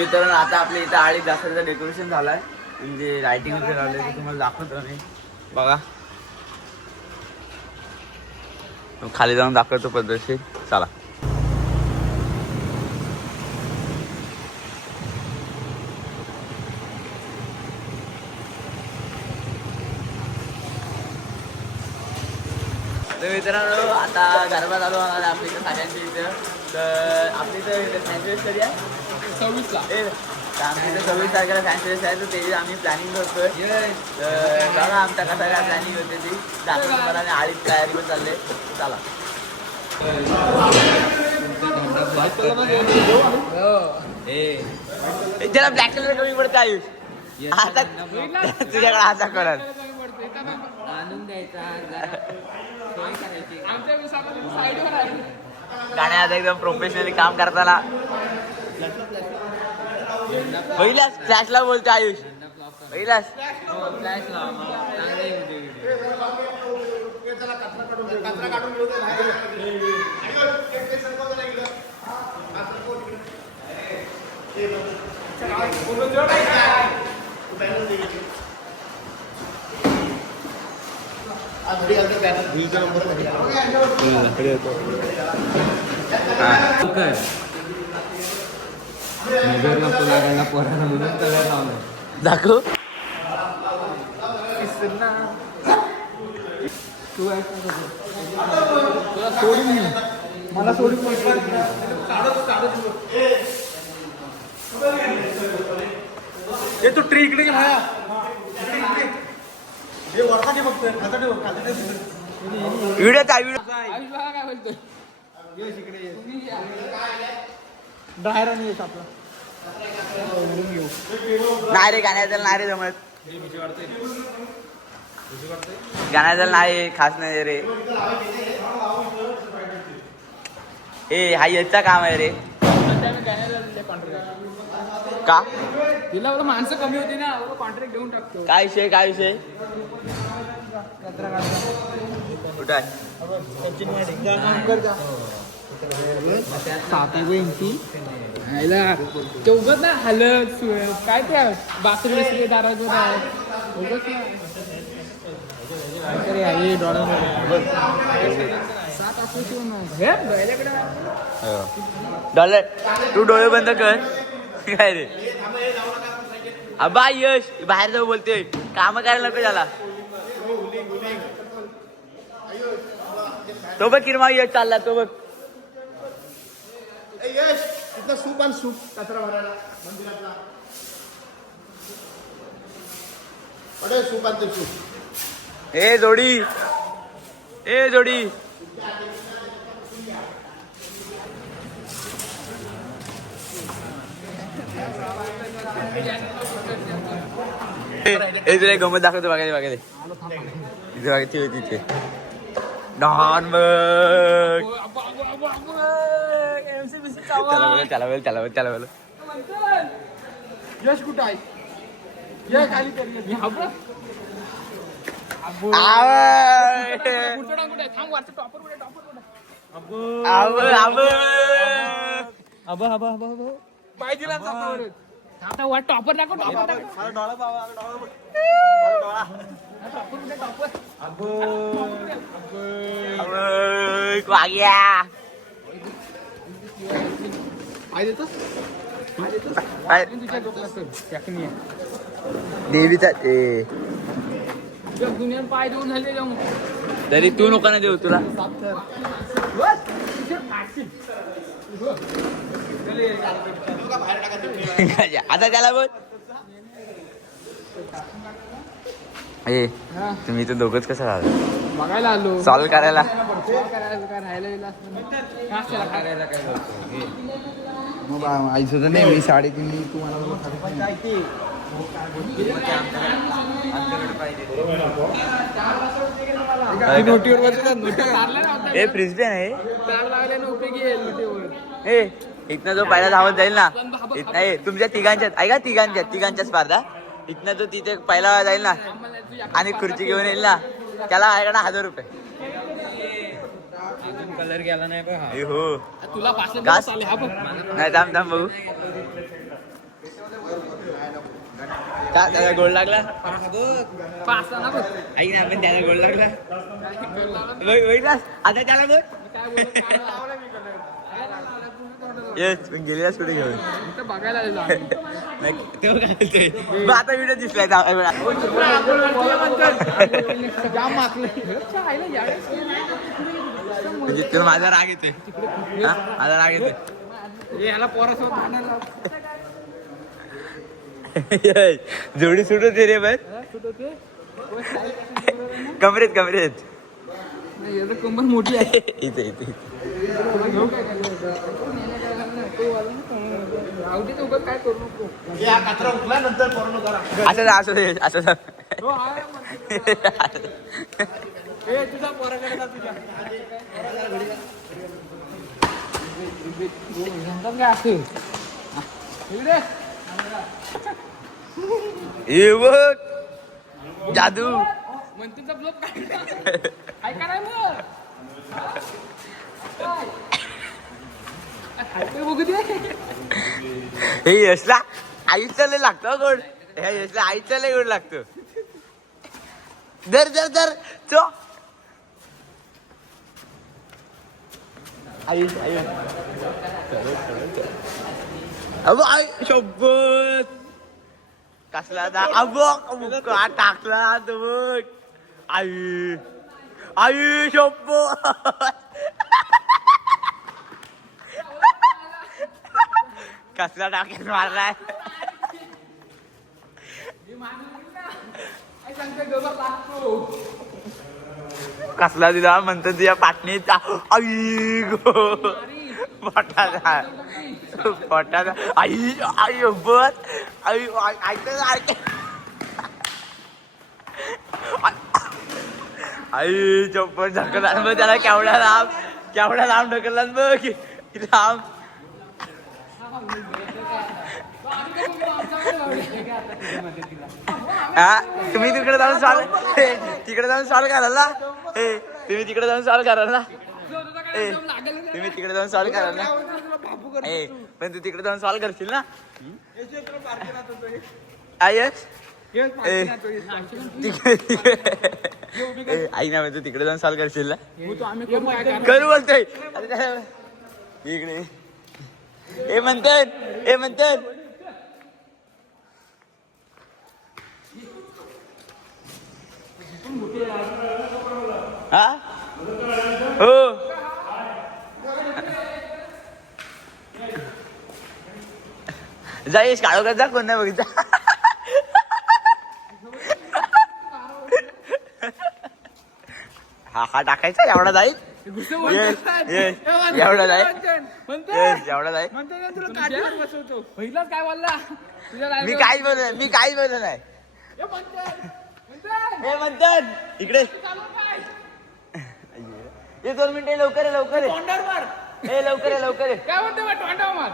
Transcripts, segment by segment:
मित्रांनो आता आपल्या इथं आळी जास्त डेकोरेशन झालाय म्हणजे लाइटिंग वगैरे लावले ते तुम्हाला दाखवतो मी बघा खाली जाऊन दाखवतो पद्धतशीर चला. तर मित्रांनो आता गरबा चालू होणार आहे आपल्या इथं सगळ्यांच्या इथं. तर आपली इथं फॅन्सी कधी आहे 26ला. आमच्या इथं 26 तारखेला फॅन्सी आहे तर त्याची आम्ही प्लॅनिंग करतोय. तर बघा आमचा कसा काय प्लॅनिंग होते ती दाखवतो मला आणि आळीची तयारी पण चालले. चला त्याला ब्लॅक कलर कमी पडते आयुष आता तुझ्याकडे आता करत गाण्यात एकदम प्रोफेशनली काम करताना पहिल्याच फ्लॅशला बोलतो आयुष पहिल्याच दाखव मला सोडून ये तो ट्री इकडे भाया हे वरता ते बघतोय व्हिडिओ काय बोलतोय नाही रे गाण्याचं नाही रे जमत गाण्याचं नाही खास नाही रे ए हा याचा काम आहे रे का तिला माणसं कमी होती ना कॉन्ट्रॅक्ट देऊन टाकतो. काय विषय कुठं आहे चौघत ना हलत काय ते बासरी बिसरी दारात उगत डॉलर तू डोळे बंद कर काय रे अबा यश बाहेर जाऊ बोलतोय काम करायला नको झाला तो बघ किरमा यश चालला तो बघ यश तिथं सूप आणि सूप कचरा भरायला मंदिरातला अरे सूप आणते सूप ए जोडी तुला गमत दाखवतो बघा तिथे बघा तिथे डॉन बघ त्याला बोल यश कुठं आहे यश खाली टॉपर दाखव देवीचा दुनिया पाय देऊन झाले जाऊन तरी तू नको ना देऊ तुला आता त्याला बोल ए तुम्ही तर दोघंच कसं झालं बघायला आलो सॉल्व करायला आईचं नाही मी 3.5 तुम्हाला ए फ्रिस्बी आहे ए इथनं जो पहिला धावत जाईल ना इथं तुमच्या तिघांच्या स्पर्धा इथनं जो तिथे पहिला जाईल ना आणि खुर्ची घेऊन येईल ना त्याला आहे ना 1000 रुपये कलर गेला नाही हो तुला नाही थांब बघू त्याला गोल लागला पाच ना बघ ऐक ना पण त्याला गोल लागला आता त्याला बघ काय बोलतो काय लावलं मी कलर काय लावलं पूर्ण येस पण गेलेलाच कुठे घेऊन इथं बघायला आलेलो आम्ही. नाही, तेव्हा काय होतंय? मग आता व्हिडिओ दिसलाय जाम मारलं. अच्छा, आईला यावेळेस म्हणजे तुला माझा राग येतोय हा? माझा राग येतोय हे याला पोरासोबत भांडायला जोडी सुट होते रे बस कुठं होते? कमरेत कमरेत नाही, याचं कंबर मोठी आहे. इथे इथे तुला घेऊ काय करायचं? तो आला ना, राहू दे, उगाच काय करू नको. या कचरा उकला नंतर पूर्ण करा असं जा असं दे, असं जा. हो, आहे म्हणते. ए, तुझा पोराकडे जा तुझ्या. हो, काय असं? इकडे. हे बघ जादू म्हणतीचा ब्लॉक काढला. ऐका नाही मग. काय? खायचं बघू दे. हे यशला आईचं लय लागतं गोड ह्या यशला आईचं लय गोड लागतं दर दर दर चो आई आई अबो आई शोभत कसला दा अबो का टाकला तो बघ आई आई शोभत कसला टाकेल मारलाय कसला दिला म्हणतो तुझ्या पाटणीचा आई गो पोटाचा पोटाचा आई आई बस आई ऐकत आई चप्पल ढकलला बघ त्याला केवढा लांब ढकलला बघ लांब हा तुम्ही तिकडे जाऊन सॉल्व करायला तुम्ही तिकडे जाऊन सॉल्व करायला तुम्ही तिकडे जाऊन सॉल्व करायला पण तू तिकडे जाऊन सॉल्व करशील ना आयस आई ना तू तिकडे जाऊन सॉल्व करशील ना करू बोलतोय इकडे हे म्हणतात हा हो जाईस काळोखात जा कोण नाही बघितला हा टाकायचा एवढा जाईल एवढा जाईल एवढा जाईल पहिलाच काय बोलला मी काहीच बोललो नाही हे म्हणतात इकडे ये 2 मिनिटं लवकर ये लवकर ये काय म्हणते बा टोंडा मार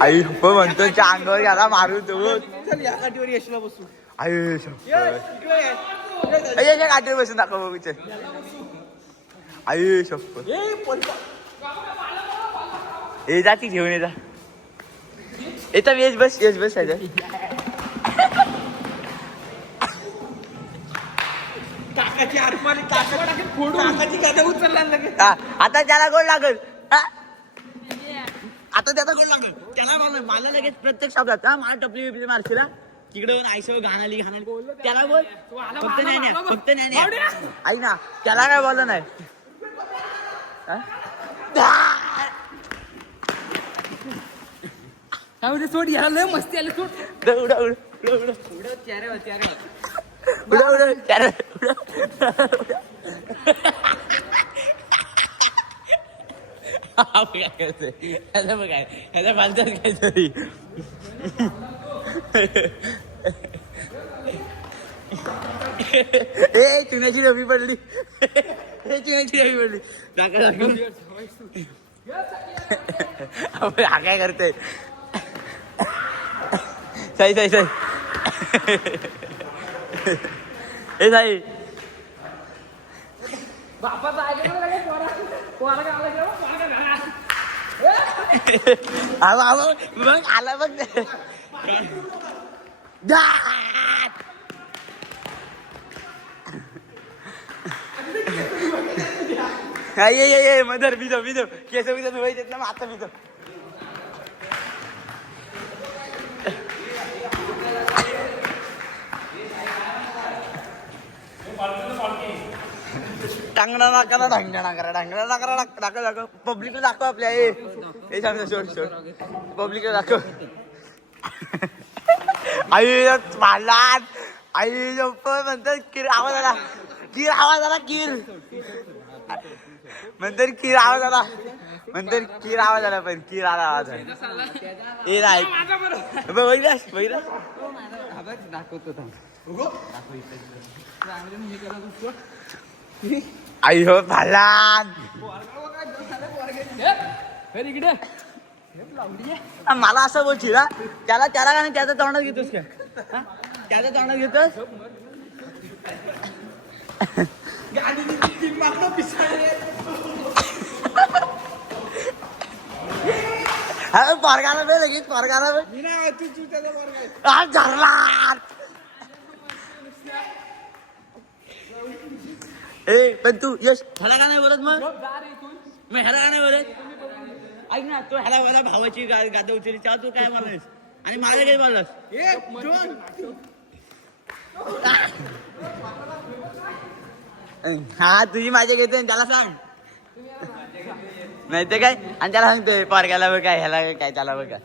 आई पण म्हणतो अंगावर याला मारू तू या काठीवर यशला बसू आई काठीवर बसून दाखव बघू चल आई शप्पथ ए जा ती घेऊन ये जा येता येस बस काकाची आरमाली काकाची फोडून काकाची गाड्या उचलला लगेच आता त्याला गोल लागल आता त्याचा गोल लागल त्याला मला लगेच प्रत्येक शब्दात मला टपली बिपली मारशील तिकडे आईसो घाणाली त्याला बोल फक्त नाही आई ना त्याला काय बोललं नाही काय म्हणजे सोड याला लय मस्ती आली सोड उडा काय करतोय ह्याला बांधतात काहीतरी ए चुन्याची डबी पडली हा काय करतोय साई ए साई बापाचा ऐकलं पोरा काय आला मग आला बघ ये मदर बिदो केस बिदो धुवायचे ना आता बिदो टांगणा नाकाला दाखव पब्लिक दाखव आपल्या हे सांगतो सोड पब्लिक दाखव आई मारलात आई म्हणतात किर आवाज आला किर म्हणतात किर आवाज आला पण किर आला आवाज ए नाही दाखवतो आई हो भालान इकडे मला असं बोलशील ना त्याला का नाही त्याच्या तोंडात घेतोस का त्याच्या तोंडात घेतोस पोरगाला बे लगेच पोरगाला झरला ए पण तू यश ह्याला का नाही बोलत मग ह्याला का नाही बोलत ऐक ना तू ह्याला मला भावाची गादा उचलली तेव्हा तू काय बोललास आणि मला काय बोललास हा तुझी माझ्या घेते त्याला सांग नाही ते काय आणि त्याला सांगतोय पोरग्याला बघ काय ह्याला काय त्याला बघ काय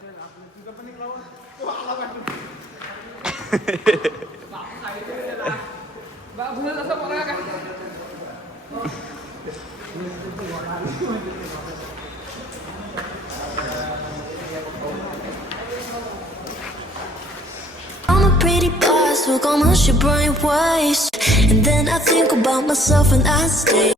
I'm a pretty boss, look on my shit bright waist. And then I think about myself and I stay.